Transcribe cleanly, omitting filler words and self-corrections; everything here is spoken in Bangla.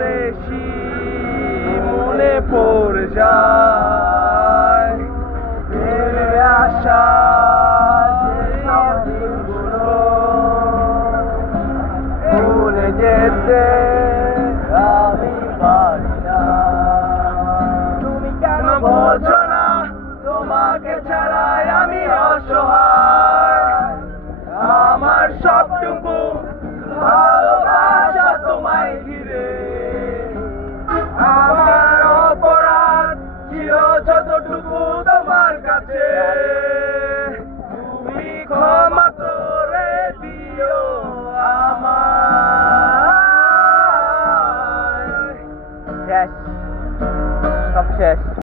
বেশি মনে পড়ে যায় ফিরে আসা সব দিনগুলো ভুলে যেতে আমি পারি না। তুমি কেন বোঝো না তোমাকে ছাড়াই আমি অসহায়, আমার সবটুকু ভালোবাসা তোমায় ঘিরে। আমার অপরাধ ছিল যতটুকু তোমার কাছে, তুমি ক্ষমা করে দিও আমায়। শেষ, সব শেষ।